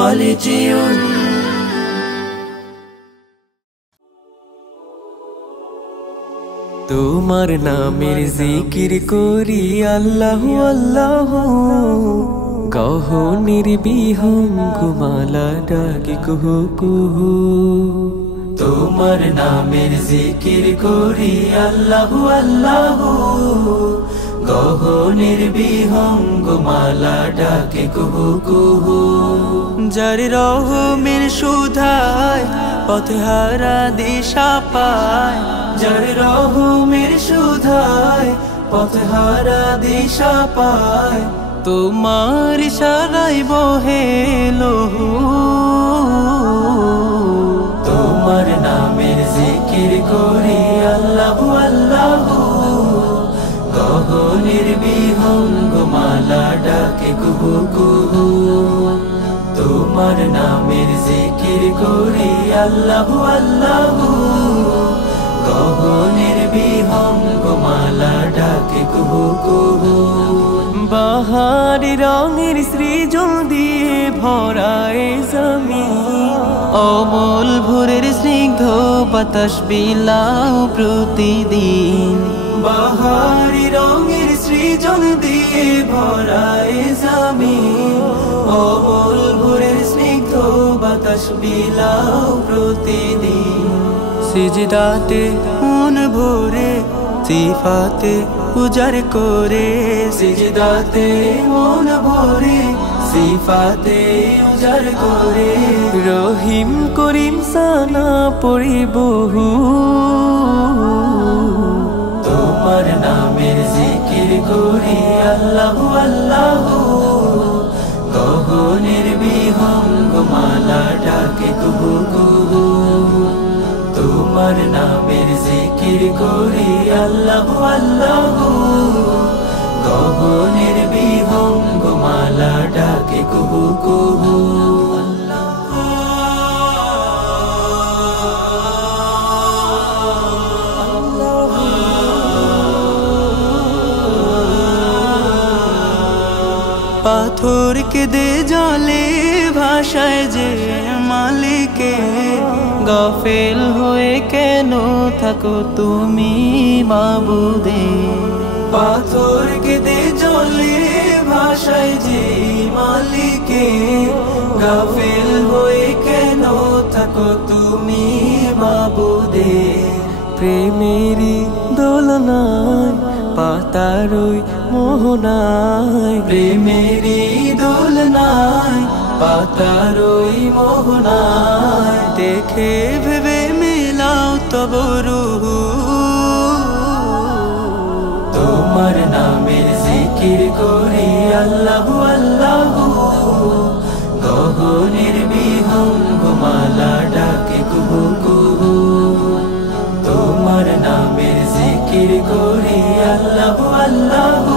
হলে যেও না। তোমার নামের জিকির করি আল্লাহু আল্লাহু, গহনের বিহঙ্গ মালা ডাকি কুহু কুহু। তোমার নামের জিকির করি আল্লাহু আল্লাহু, গহনের বিহঙ্গ মালা ডাকে কুহু কুহু। যার রহমের সুধায় পথহারা দিশা পায়, যার রহমের সুধায় পথহারা দিশা পায়, তোমার ইশারায় বহে লহু। তোমার নামের জিকির করি আল্লাহু আল্লাহু, গহনের বিহঙ্গ মালা ডাকে কুহু কুহু। তোমার নামের জিকির করি আল্লাহু আল্লাহু, গহনের বিহঙ্গ মালা ডাকে কুহু কুহু। বাহারি রঙের সৃজন দিয়ে ভরায় জমিন, অমল ভোরের স্নিগ্ধ বাতাস বিলাও প্রতিদিন। বাহারি রঙের সৃজন দিয়ে ভরায় জমিন, অমল ভোরের স্নিগ্ধ বাতাস বিলাও প্রতিদিন। সিজদাতে মন ভরে সিফাতে উজার করে, সিজদাতে মন ভরে সিফাতে উজার করে। রহিম করিম সানা পড়ি বহু, তোমার নামের জিকির করি আল্লাহু আল্লাহু, গহনের বিহঙ্গ মালা ডাকে কুহু কুহু। তোমার নামের জিকির করি আল্লাহু আল্লাহু, গহনের বিহঙ্গ মালা ডাকে কুহু কুহু। পাথর কেঁদে জলে ভাষায় যে মালিকে, গাফেল হয়ে কেন থাকো তুমি মাবুদে। পাথর কেঁদে জলে ভাষায় যে মালিকে, গাফেল হয়ে কেন থাকো তুমি মাবুদে। প্রেমেরই দোলনায় পাতারই মোহনায়, প্রেমেরই দোলনায় পাতারই মোহনায়, দেখে ভেবে মেলাও তব রুহু। তোমার নামের জিকির করি আল্লাহু আল্লাহু, গহনের বিহঙ্গ মালা ডাকে কুহু কুহু। তোমার নামের জিকির করি আল্লাহু আল্লাহু,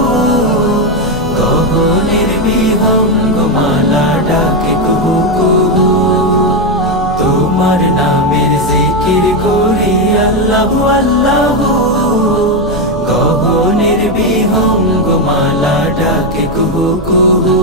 গহনের বিহঙ্গ মালা ডাকে কুহু কুহু। তোমার নামের জিকির করি আল্লাহু আল্লাহু, গহনের বিহঙ্গ মালা ডাকে কুহু কুহু।